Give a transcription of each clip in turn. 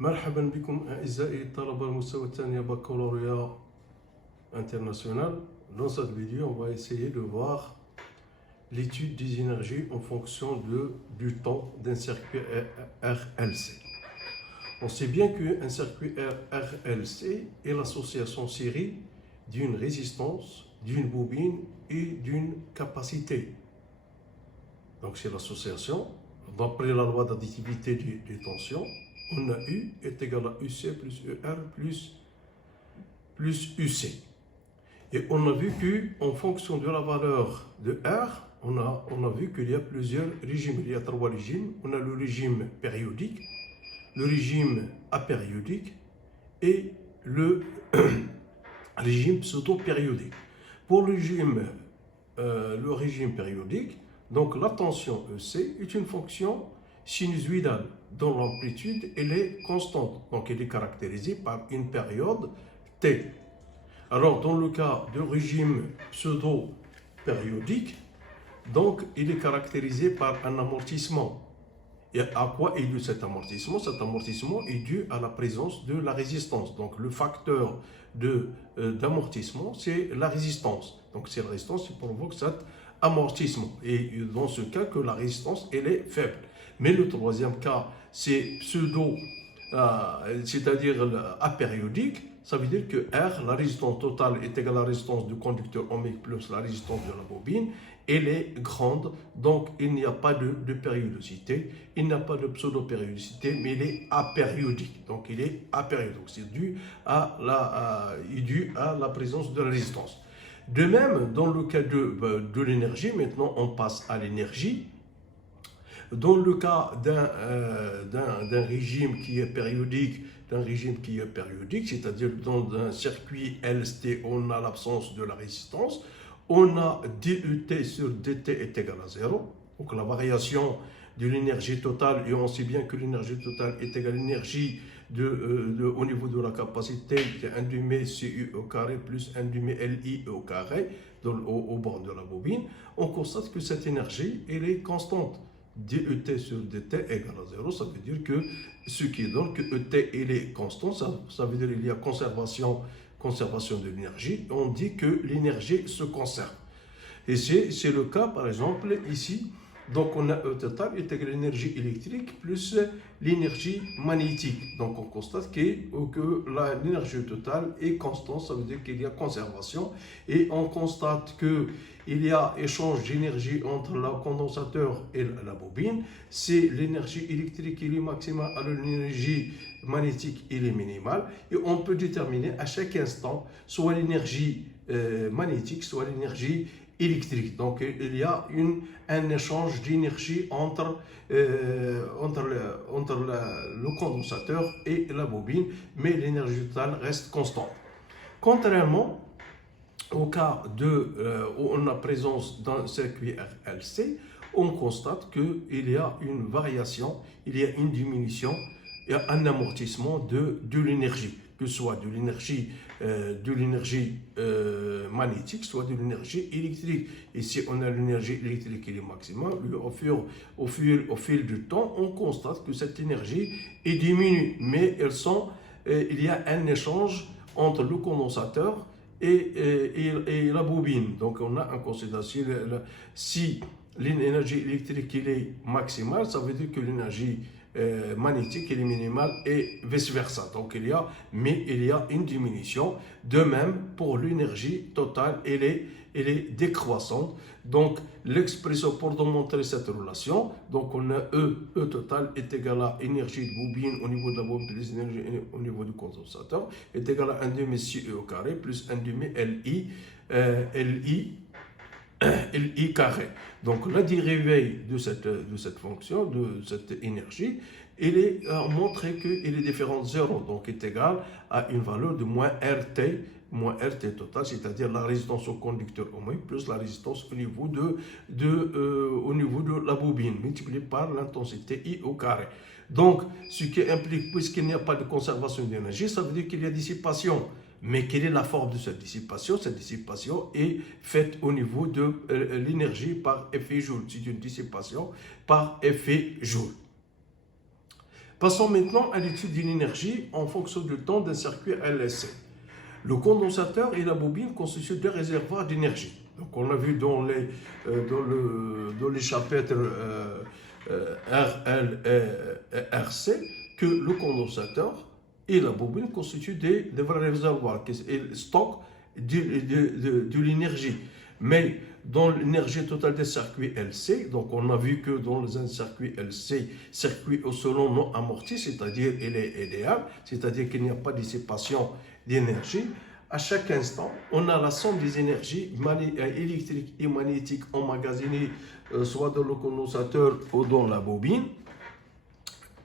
مرحبا بكم أعزائي الطلبة المستوى الثاني بكالوريا international. Dans cette vidéo, on va essayer de voir l'étude des énergies en fonction du temps d'un circuit RLC. On sait bien qu'un circuit RLC est l'association série d'une résistance, d'une bobine et d'une capacité. Donc c'est l'association. D'après la loi d'additivité des tensions, on a U est égal à UC plus ER plus UC. Et on a vu qu'en fonction de la valeur de R, on a vu qu'il y a plusieurs régimes. Il y a trois régimes. On a le régime périodique, le régime apériodique et le régime pseudo-périodique. Pour le régime périodique, donc la tension EC est une fonction sinusoïdale dont l'amplitude elle est constante. Donc elle est caractérisée par une période T. Alors dans le cas du régime pseudo-périodique, donc il est caractérisé par un amortissement. Et à quoi est dû cet amortissement? Cet amortissement est dû à la présence de la résistance. Donc le facteur d'amortissement, c'est la résistance. Donc c'est la résistance qui provoque cet amortissement. Et dans ce cas, que la résistance, elle est faible. Mais le troisième cas, c'est c'est-à-dire apériodique. Ça veut dire que R, la résistance totale, est égale à la résistance du conducteur ohmique plus la résistance de la bobine. Elle est grande, donc il n'y a pas de périodicité, il n'y a pas de pseudo-périodicité, mais il est apériodique. Donc il est apériodique, c'est dû à la présence de la résistance. De même, dans le cas de l'énergie, maintenant on passe à l'énergie. Dans le cas d'un régime qui est périodique, c'est-à-dire dans un circuit LST, on a l'absence de la résistance, on a DUT sur DT est égal à 0. Donc la variation de l'énergie totale, et on sait bien que l'énergie totale est égale à l'énergie au niveau de la capacité de 1 demi CU au carré plus 1 demi LI au carré au bord de la bobine. On constate que cette énergie, elle est constante. DET sur DT égale à 0, ça veut dire que ce qui donne que ET il est constant, ça veut dire qu'il y a conservation de l'énergie. On dit que l'énergie se conserve. Et c'est le cas, par exemple, ici. Donc on a E total est égal à l'énergie électrique plus l'énergie magnétique. Donc on constate que l'énergie totale est constante, ça veut dire qu'il y a conservation. Et on constate qu'il y a échange d'énergie entre le condensateur et la bobine. C'est l'énergie électrique qui est maximale, alors l'énergie magnétique elle est minimale. Et on peut déterminer à chaque instant soit l'énergie magnétique, soit l'énergie électrique. Donc il y a un échange d'énergie entre le condensateur et la bobine, mais l'énergie totale reste constante. Contrairement au cas où on a présence d'un circuit RLC, on constate qu'il y a une variation, il y a une diminution et un amortissement de l'énergie, que ce soit de l'énergie magnétique, soit de l'énergie électrique. Et si on a l'énergie électrique qui est maximale, au fil du temps, on constate que cette énergie est diminue, mais il y a un échange entre le condensateur et la bobine. Donc on a en considération si l'énergie électrique est maximale, ça veut dire que l'énergie magnétique est minimale et vice-versa. Donc il y a une diminution. De même, pour l'énergie totale, elle est décroissante. Donc l'expression pour démontrer cette relation, donc on a E total est égal à énergie de bobine au niveau de la bobine plus énergie au niveau du condensateur est égal à 1 demi CE au carré plus 1 demi LI carré. Donc la dérivée de cette fonction, de cette énergie, elle est montré qu'il est différent de 0, donc est égal à une valeur de moins RT total, c'est-à-dire la résistance au conducteur ohmique plus la résistance au niveau de la bobine, multiplié par l'intensité I au carré. Donc, ce qui implique, puisqu'il n'y a pas de conservation d'énergie, ça veut dire qu'il y a dissipation. Mais quelle est la forme de cette dissipation? Cette dissipation est faite au niveau de l'énergie par effet Joule. C'est une dissipation par effet Joule. Passons maintenant à l'étude d'une énergie en fonction du temps d'un circuit LSC. Le condensateur et la bobine constituent deux réservoirs d'énergie. Donc on a vu dans les chapitres RL et RC que le condensateur et la bobine constituent des vrais réservoirs qui stockent de l'énergie. Mais dans l'énergie totale des circuits LC, donc on a vu que dans un circuit LC, circuit oscillant non amorti, c'est-à-dire il est idéal, c'est-à-dire qu'il n'y a pas de dissipation d'énergie. À chaque instant, on a la somme des énergies électriques et magnétiques emmagasinées soit dans le condensateur ou dans la bobine.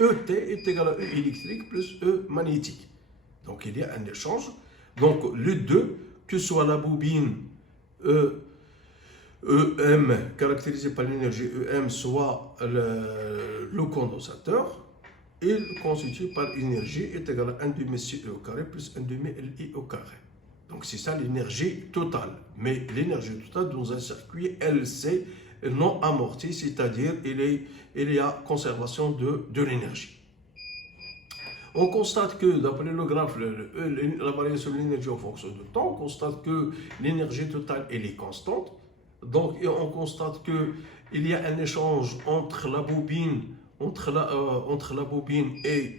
ET est égal à E électrique plus E magnétique. Donc il y a un échange. Donc les deux, que ce soit la bobine EM caractérisée par l'énergie EM, soit le condensateur, il constitué par énergie est égal à 1 demi CE au carré plus 1 demi LI au carré. Donc c'est ça l'énergie totale. Mais l'énergie totale dans un circuit LC non amorti, c'est-à-dire il y a conservation de l'énergie. On constate que, d'après le graphe, la variation de l'énergie en fonction du temps, on constate que l'énergie totale elle est constante. Donc on constate qu'il y a un échange entre la bobine et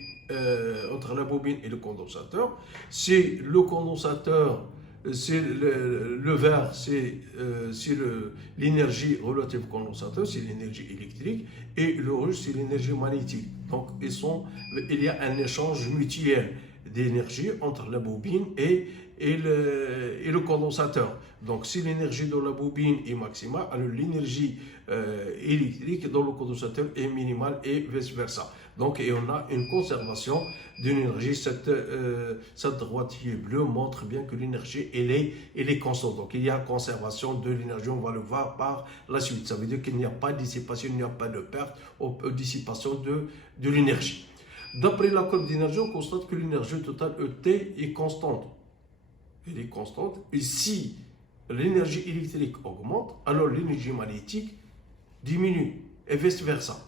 le condensateur. C'est le condensateur, c'est le vert, c'est l'énergie relative au condensateur, c'est l'énergie électrique, et le rouge, c'est l'énergie magnétique. Donc il y a un échange mutuel d'énergie entre la bobine et le condensateur. Donc si l'énergie de la bobine est maximale, alors l'énergie électrique dans le condensateur est minimale et vice-versa. Donc et on a une conservation d'une énergie. Cette droitier bleu montre bien que l'énergie elle est constante. Donc il y a une conservation de l'énergie, on va le voir par la suite. Ça veut dire qu'il n'y a pas de dissipation, il n'y a pas de perte ou dissipation de l'énergie. D'après la courbe d'énergie, on constate que l'énergie totale ET est constante. Elle est constante. Et si l'énergie électrique augmente, alors l'énergie magnétique diminue et vice-versa.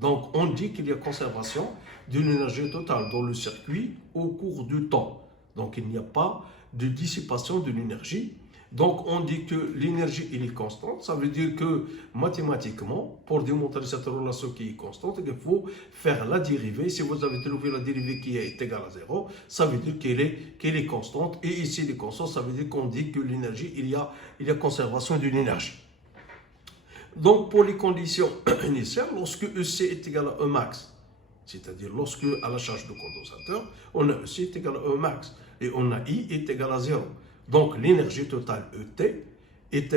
Donc on dit qu'il y a conservation d'une énergie totale dans le circuit au cours du temps. Donc il n'y a pas de dissipation de l'énergie. Donc on dit que l'énergie est constante. Ça veut dire que mathématiquement, pour démontrer cette relation qui est constante, il faut faire la dérivée. Si vous avez trouvé la dérivée qui est égale à 0, ça veut dire qu'elle est constante. Et ici, elle est constante, ça veut dire qu'on dit que l'énergie, il y a conservation d'une énergie. Donc pour les conditions initiales, lorsque EC est égal à E max, c'est-à-dire lorsque à la charge du condensateur, on a EC est égal à E max et on a I est égal à 0. Donc l'énergie totale ET est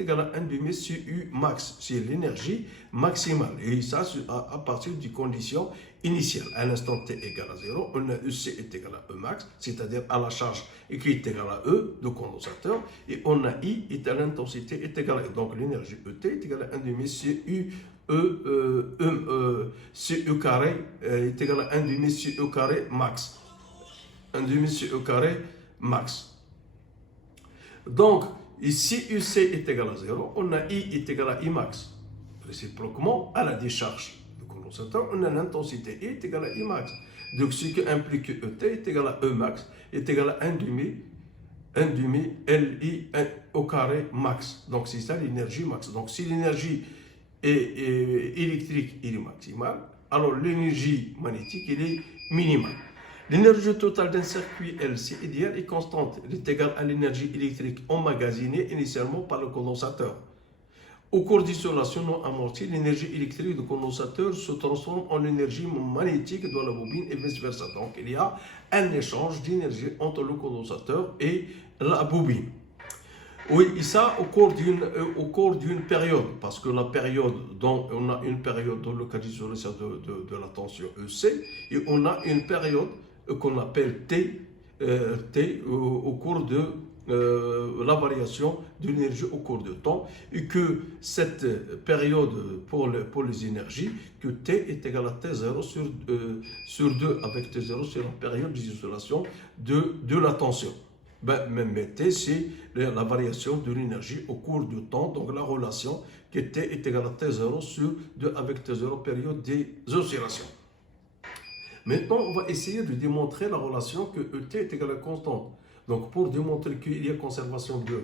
égal à 1 demi CU max, c'est l'énergie maximale. Et ça à partir des conditions initiales. À l'instant T égale à 0, on a EC est égal à E max, c'est-à-dire à la charge qui est égale à E de condensateur, et on a I est à l'intensité est égale à, donc l'énergie ET est égale à 1 demi CU CE carré est égal à 1 demi CE carré max. 1 demi CE carré max. Donc, ici UC est égal à 0, on a I est égal à I max. Réciproquement, à la décharge du condensateur, on a l'intensité I est égale à I max. Donc, ce qui implique que ET est égal à E max est égal à 1 demi LI au carré max. Donc, c'est ça l'énergie max. Donc, si l'énergie électrique est maximale, alors l'énergie magnétique elle est minimale. L'énergie totale d'un circuit LC idéal est constante. Elle est égale à l'énergie électrique emmagasinée initialement par le condensateur. Au cours d'isolation non amortie, l'énergie électrique du condensateur se transforme en énergie magnétique de la bobine et vice-versa. Donc, il y a un échange d'énergie entre le condensateur et la bobine. Oui, et ça au cours d'une période, parce que la période dont on a une période dans le cas d'isolation de la tension EC, et on a une période qu'on appelle T au cours de la variation de l'énergie au cours du temps, et que cette période pour les énergies, que T est égal à T0 sur 2 avec T0, c'est la période d'isolation de la tension. Même T, c'est la variation de l'énergie au cours du temps, donc la relation que T est égal à T0 sur 2 avec T0, période des oscillations. Maintenant, on va essayer de démontrer la relation que ET est égal à constante. Donc, pour démontrer qu'il y a conservation de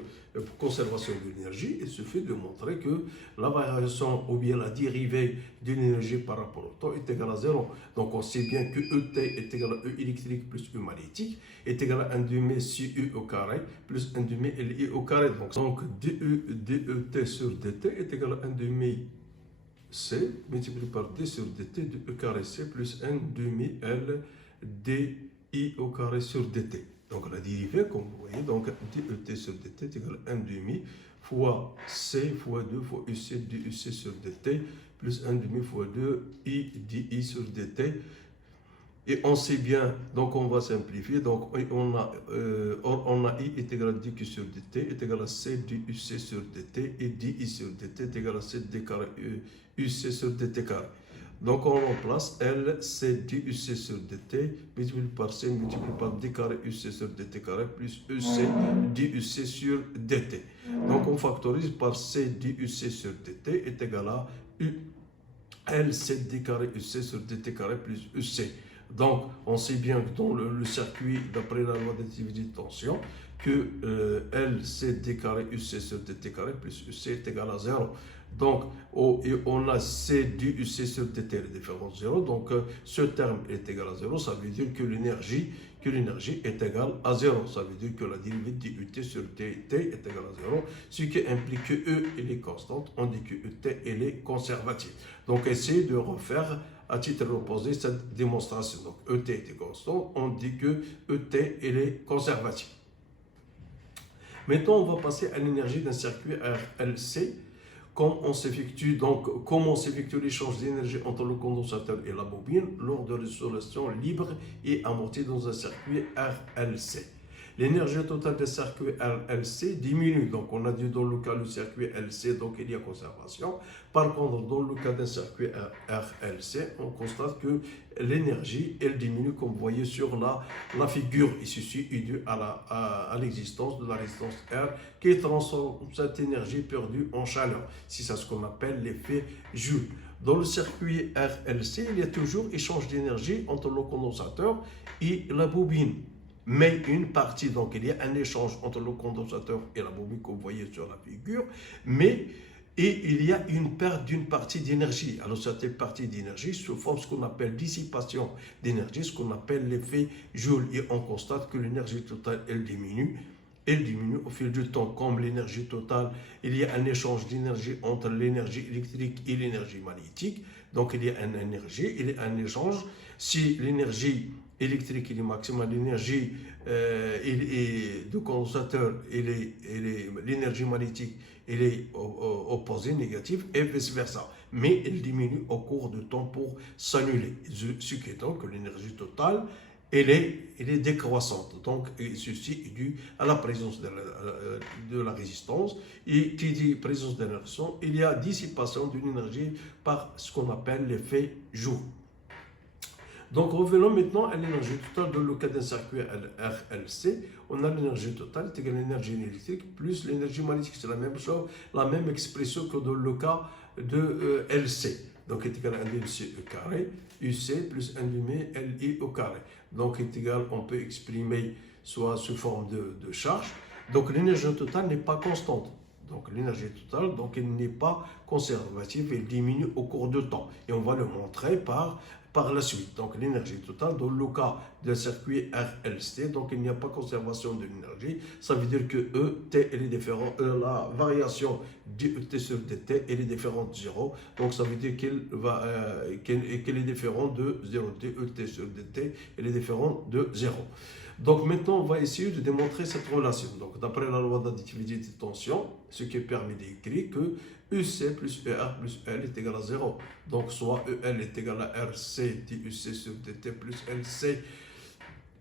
l'énergie, il suffit de montrer que la variation ou bien la dérivée de l'énergie par rapport au temps est égale à 0. Donc, on sait bien que ET est égal à E électrique plus E magnétique est égal à 1 demi CU au carré plus 1 demi LI au carré. Donc, DET sur DT est égal à 1 demi C multiplié par D sur dt de E carré C plus 1 demi L DI au carré sur dt. Donc la dérivée, comme vous voyez, donc DET sur dt est égal à 1 demi fois C fois 2 fois UC DUC sur dt plus 1 demi fois 2 I DI sur dt. Et on sait bien, donc on va simplifier, donc on a I est égal à dq sur dt est égal à C duc sur dt et di sur dt est égal à C d carré uc sur dt carré. Donc on remplace L, C duc sur dt multiplié par C multiplié par d carré uc sur dt carré plus EC duc sur dt. Donc on factorise par C duc sur dt est égal à U L, C d carré uc sur dt carré plus EC. Donc, on sait bien que dans le circuit, d'après la loi d'additivité de tension, que LC d carré UC sur dt carré plus UC est égal à 0. Donc, on a C du UC sur dt, la différence 0. Donc, ce terme est égal à 0. Ça veut dire que l'énergie est égale à 0. Ça veut dire que la dérivée de UT sur dt est égale à 0. Ce qui implique que E est constante. On dit que ET est conservative. Donc, essayez de refaire à titre opposé cette démonstration. Donc ET est constant, on dit que ET est conservatif. Maintenant, on va passer à l'énergie d'un circuit RLC. Comment s'effectue l'échange d'énergie entre le condensateur et la bobine lors de l'isolation libre et amortie dans un circuit RLC. L'énergie totale des circuits RLC diminue. Donc, on a dit dans le cas du circuit LC, donc il y a conservation. Par contre, dans le cas d'un circuit RLC, on constate que l'énergie, elle diminue, comme vous voyez sur la figure. Et ceci est dû à l'existence de la résistance R qui transforme cette énergie perdue en chaleur. C'est ça ce qu'on appelle l'effet Joule. Dans le circuit RLC, il y a toujours échange d'énergie entre le condensateur et la bobine. Mais une partie, donc il y a un échange entre le condensateur et la bobine que vous voyez sur la figure, et il y a une perte d'une partie d'énergie. Alors cette partie d'énergie se forme ce qu'on appelle dissipation d'énergie, ce qu'on appelle l'effet Joule. Et on constate que l'énergie totale, elle diminue au fil du temps. Comme l'énergie totale, il y a un échange d'énergie entre l'énergie électrique et l'énergie magnétique. Donc il y a une énergie, il y a un échange. Si l'énergie électrique est maximale, l'énergie du condensateur et l'énergie magnétique elle est opposée, négative, et vice-versa. Mais elle diminue au cours du temps pour s'annuler. Ce qui est donc que l'énergie totale, elle est décroissante. Donc, ceci est dû à la présence de la résistance. Et qui dit présence de la résistance, il y a dissipation d'une énergie par ce qu'on appelle l'effet Joule. Donc, revenons maintenant à l'énergie totale dans le cas d'un circuit RLC. On a l'énergie totale est égale à l'énergie électrique plus l'énergie magnétique. C'est la même chose, la même expression que dans le cas de LC. Donc, est égal à 1 demi CE carré, UC plus 1 demi LI au carré. Donc, est égal, on peut exprimer soit sous forme de charge. Donc, l'énergie totale n'est pas constante. Donc l'énergie totale, donc elle n'est pas conservative, elle diminue au cours du temps. Et on va le montrer par la suite. Donc l'énergie totale, dans le cas d'un circuit RLC, donc il n'y a pas conservation de l'énergie. Ça veut dire que ET, elle est différente, la variation d'ET sur DT, elle est différente de 0. Donc ça veut dire qu'elle est différente de 0. DET sur DT, elle est différente de 0. Donc maintenant, on va essayer de démontrer cette relation. Donc d'après la loi d'additivité de tension, ce qui permet d'écrire que UC plus ER plus L est égal à 0. Donc soit EL est égal à RC DUC sur DT plus LC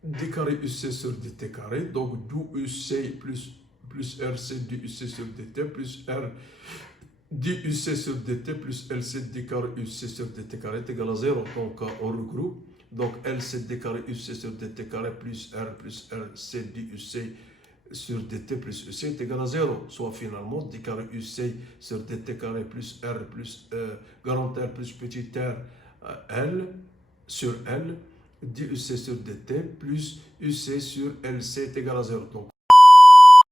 d carré UC sur DT carré. Donc d'où UC plus RC DUC sur DT plus R DUC sur DT plus LC d carré UC sur DT carré est égal à 0. Donc on regroupe. Donc LC d carré UC sur DT carré plus RC DUC sur dt plus EC est égal à 0, soit finalement d carré UC sur dt carré plus R plus grand R plus petit r L sur L DUC sur DT plus UC sur LC est égal à 0. Donc,